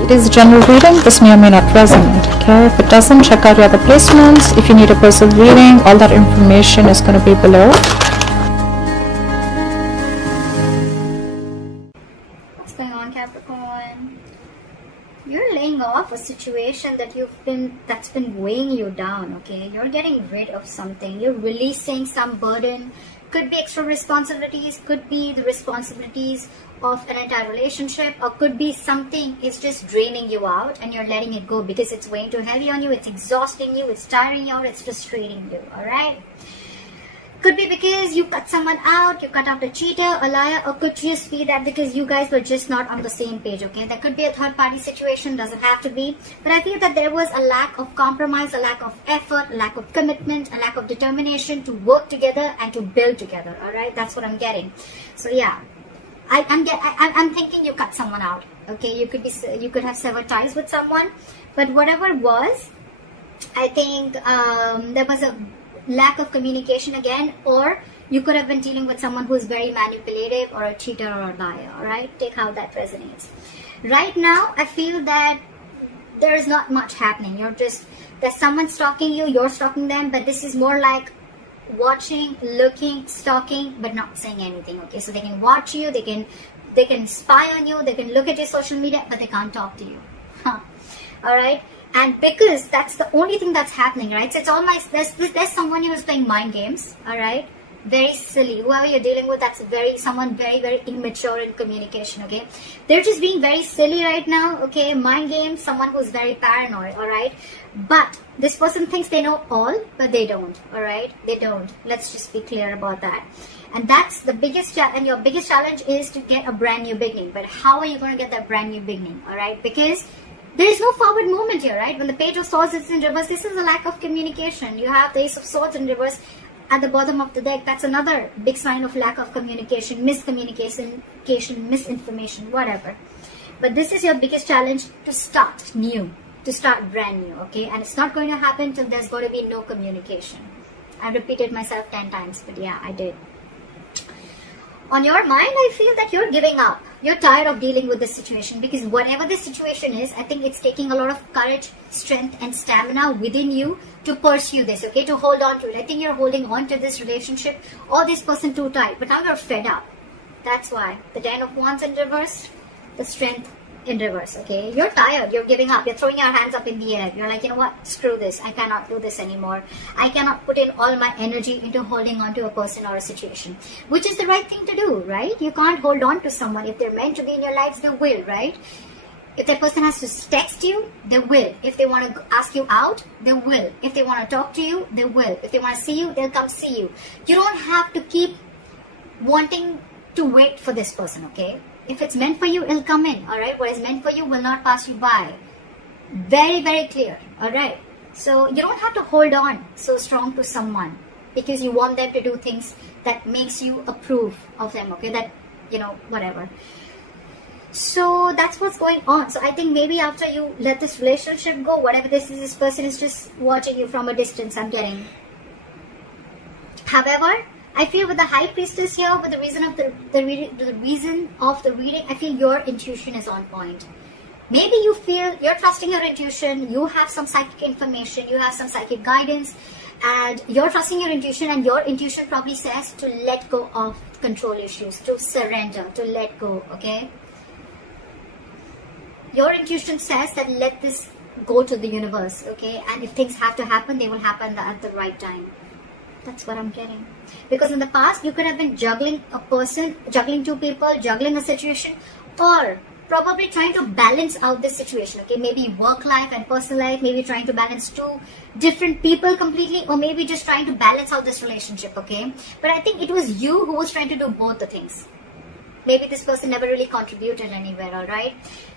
It is a general reading. This may or may not resonate. Okay, if it doesn't, check out your other placements. If you need a personal reading, all that information is going to be below. What's going on, Capricorn? You're laying off a situation that's been weighing you down. Okay, you're getting rid of something. You're releasing some burden. Could be extra responsibilities, could be the responsibilities of an entire relationship, or could be something is just draining you out and you're letting it go because it's weighing too heavy on you, it's exhausting you, it's tiring you out, it's frustrating you. Alright, could be because you cut someone out, you cut out a cheater, a liar, or could just be that because you guys were just not on the same page. Okay, there could be a third party situation, doesn't have to be, but I feel that there was a lack of compromise, a lack of effort, a lack of commitment, a lack of determination to work together and to build together. All right, that's what I'm getting. So yeah, I'm thinking you cut someone out. Okay, you could have severed ties with someone, but whatever it was, I think there was a lack of communication again, or you could have been dealing with someone who's very manipulative or a cheater or a liar. All right, take how that resonates. Right now, I feel that there is not much happening. There's someone stalking you, you're stalking them, but this is more like watching, looking, stalking, but not saying anything. Okay, so they can watch you, they can spy on you, they can look at your social media, but they can't talk to you. All right. And because that's the only thing that's happening, right? So it's all there's someone who's playing mind games, all right? Very silly. Whoever you're dealing with, that's someone very, very immature in communication, okay? They're just being very silly right now, okay? Mind games, someone who's very paranoid, all right? But this person thinks they know all, but they don't, all right? They don't. Let's just be clear about that. And that's the biggest and your biggest challenge is to get a brand new beginning. But how are you going to get that brand new beginning, all right? Because there is no forward movement here, right? When the Page of Swords is in reverse, this is a lack of communication. You have the Ace of Swords in reverse at the bottom of the deck. That's another big sign of lack of communication, miscommunication, misinformation, whatever. But this is your biggest challenge, to start new, to start brand new, okay? And it's not going to happen till there's going to be no communication. I've repeated myself 10 times, but yeah, I did. On your mind, I feel that you're giving up. You're tired of dealing with this situation, because whatever this situation is, I think it's taking a lot of courage, strength and stamina within you to pursue this, okay, to hold on to it. I think you're holding on to this relationship or this person too tight, but now you're fed up. That's why. The Ten of Wands in reverse, the Strength in reverse, okay? You're tired, you're giving up, you're throwing your hands up in the air. You're like, you know what, screw this, I cannot do this anymore. I cannot put in all my energy into holding on to a person or a situation, which is the right thing to do, right? You can't hold on to someone. If they're meant to be in your lives, they will, right? If that person has to text you, they will. If they want to ask you out, they will. If they want to talk to you, they will. If they want to see you, they'll come see you. You don't have to keep wanting to wait for this person, okay? If it's meant for you, it'll come in, all right? What is meant for you will not pass you by. Very, very clear, all right? So you don't have to hold on so strong to someone because you want them to do things that makes you approve of them, okay? That, you know, whatever. So that's what's going on. So I think maybe after you let this relationship go, whatever this is, this person is just watching you from a distance, I'm getting. However, I feel with the High Priestess here, with the reason of the reason of the reading, I feel your intuition is on point. Maybe you feel you're trusting your intuition, you have some psychic information, you have some psychic guidance, and you're trusting your intuition, and your intuition probably says to let go of control issues, to surrender, to let go, okay? Your intuition says that let this go to the universe, okay? And if things have to happen, they will happen at the right time. That's what I'm getting. Because in the past, you could have been juggling a person, juggling two people, juggling a situation, or probably trying to balance out this situation, okay? Maybe work life and personal life, maybe trying to balance two different people completely, or maybe just trying to balance out this relationship, okay? But I think it was you who was trying to do both the things. Maybe this person never really contributed anywhere, all right?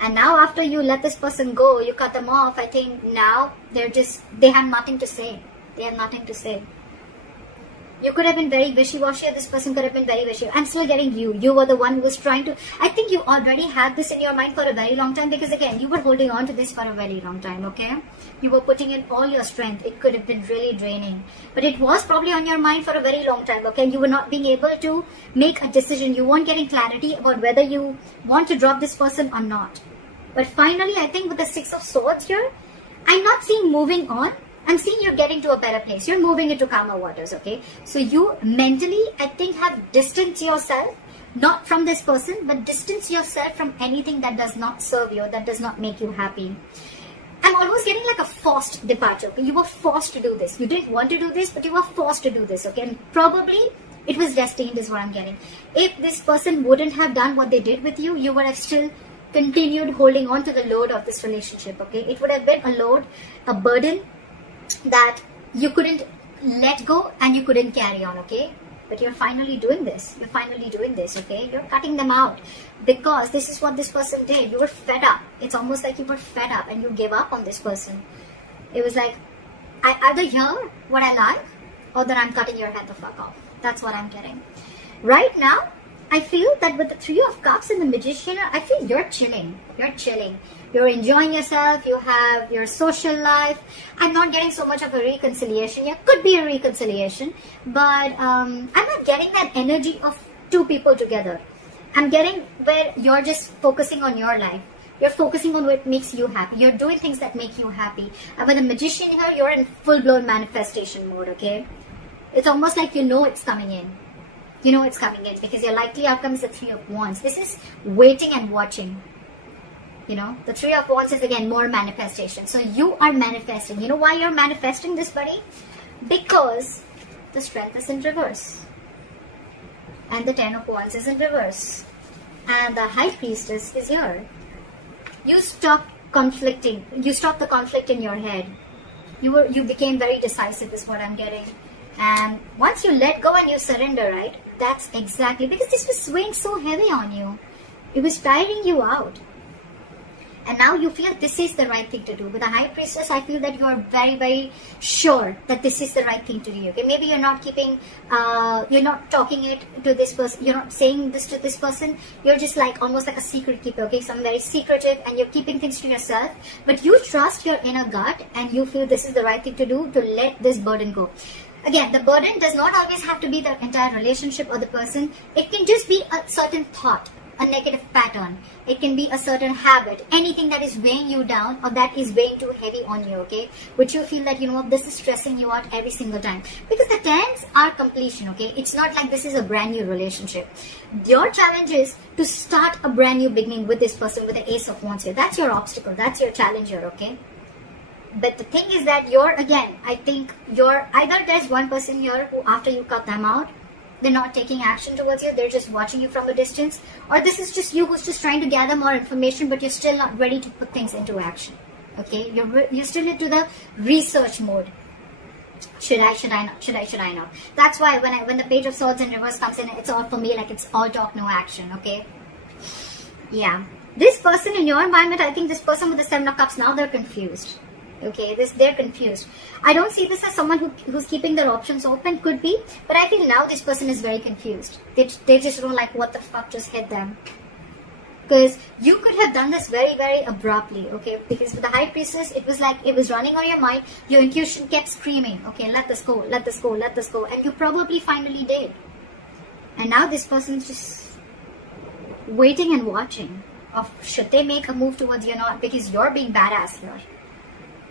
And now after you let this person go, you cut them off, I think now they have nothing to say. They have nothing to say. You could have been very wishy-washy, or this person could have been very wishy. I'm still getting you. You were the one who was trying to... I think you already had this in your mind for a very long time, because again, you were holding on to this for a very long time, okay? You were putting in all your strength. It could have been really draining. But it was probably on your mind for a very long time, okay? You were not being able to make a decision. You weren't getting clarity about whether you want to drop this person or not. But finally, I think with the Six of Swords here, I'm not seeing moving on. I'm seeing you're getting to a better place. You're moving into calmer waters, okay? So you mentally, I think, have distanced yourself, not from this person, but distance yourself from anything that does not serve you, that does not make you happy. I'm almost getting like a forced departure, okay? You were forced to do this. You didn't want to do this, but you were forced to do this, okay? And probably it was destined is what I'm getting. If this person wouldn't have done what they did with you, you would have still continued holding on to the load of this relationship, okay? It would have been a load, a burden that you couldn't let go and you couldn't carry on, okay? But you're finally doing this. You're finally doing this, okay? You're cutting them out because this is what this person did. You were fed up. It's almost like you were fed up and you gave up on this person. It was like, I either hear what I like or that I'm cutting your head the fuck off. That's what I'm getting. Right now, I feel that with the Three of Cups and the Magician, I feel you're chilling. You're chilling. You're enjoying yourself. You have your social life. I'm not getting so much of a reconciliation. Yeah, could be a reconciliation. But I'm not getting that energy of two people together. I'm getting where you're just focusing on your life. You're focusing on what makes you happy. You're doing things that make you happy. And with the Magician here, you're in full-blown manifestation mode, okay? It's almost like you know it's coming in. You know it's coming in because your likely outcome is the Three of Wands. This is waiting and watching. You know, the Three of Wands is again more manifestation. So you are manifesting. You know why you're manifesting this, buddy? Because the Strength is in reverse. And the Ten of Wands is in reverse. And the High Priestess is here. You stopped conflicting. You stopped the conflict in your head. You became very decisive is what I'm getting. And once you let go and you surrender, right? That's exactly, because this was weighing so heavy on you. It was tiring you out. And now you feel this is the right thing to do. With the High Priestess, I feel that you are very, very sure that this is the right thing to do. Okay, maybe you're not keeping, you're not talking it to this person. You're not saying this to this person. You're just like almost like a secret keeper. Okay, some very secretive, and you're keeping things to yourself. But you trust your inner gut, and you feel this is the right thing to do to let this burden go. Again, the burden does not always have to be the entire relationship or the person. It can just be a certain thought, a negative pattern. It can be a certain habit, anything that is weighing you down or that is weighing too heavy on you, okay? Which you feel that, you know, this is stressing you out every single time. Because the tens are completion, okay? It's not like this is a brand new relationship. Your challenge is to start a brand new beginning with this person with the Ace of Wands here. That's your obstacle. That's your challenge here, okay? But the thing is that I think either there's one person here who after you cut them out, they're not taking action towards you, they're just watching you from a distance, or this is just you who's just trying to gather more information, but you're still not ready to put things into action, okay? You're still into the research mode. Should I not? That's why when the Page of Swords in reverse comes in, it's all for me like it's all talk, no action, okay? Yeah. This person in your environment, I think this person with the Seven of Cups, now they're confused. Okay, they're confused. I don't see this as someone who's keeping their options open. Could be, but I feel now this person is very confused. They just don't like what the fuck just hit them. Because you could have done this very, very abruptly, okay? Because with the High Priestess, it was like it was running on your mind. Your intuition kept screaming, okay, let this go, let this go, let this go. And you probably finally did. And now this person's just waiting and watching of should they make a move towards you or not, because you're being badass here.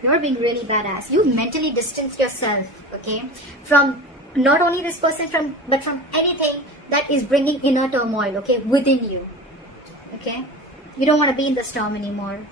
You're being really badass. You mentally distance yourself, okay, from not only this person, but from anything that is bringing inner turmoil, okay, within you, okay. You don't want to be in the storm anymore.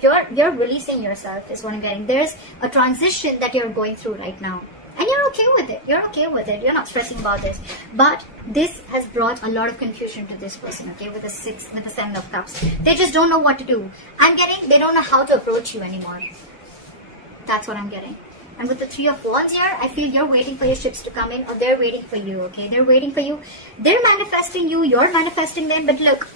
You're releasing yourself is what I'm getting. There's a transition that you're going through right now, and you're okay with it. You're okay with it. You're not stressing about this. But this has brought a lot of confusion to this person, okay, with the Seven of Cups. They just don't know what to do. I'm getting they don't know how to approach you anymore. That's what I'm getting. And with the Three of Wands here, I feel you're waiting for your ships to come in, or they're waiting for you, okay? They're waiting for you. They're manifesting you, you're manifesting them. But look,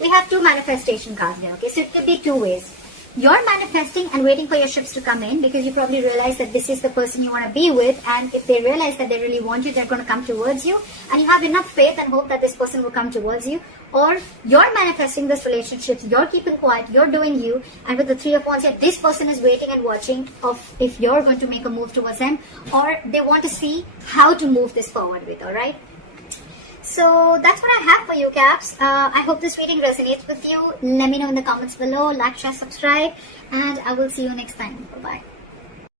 we have two manifestation cards here, okay? So it could be two ways. You're manifesting and waiting for your ships to come in because you probably realize that this is the person you want to be with, and if they realize that they really want you, they're going to come towards you, and you have enough faith and hope that this person will come towards you. Or you're manifesting this relationship, you're keeping quiet, you're doing you, and with the Three of Wands here, this person is waiting and watching of if you're going to make a move towards them, or they want to see how to move this forward with, alright? So that's what I have for you, Caps. I hope this reading resonates with you. Let me know in the comments below. Like, share, subscribe, and I will see you next time. Bye-bye.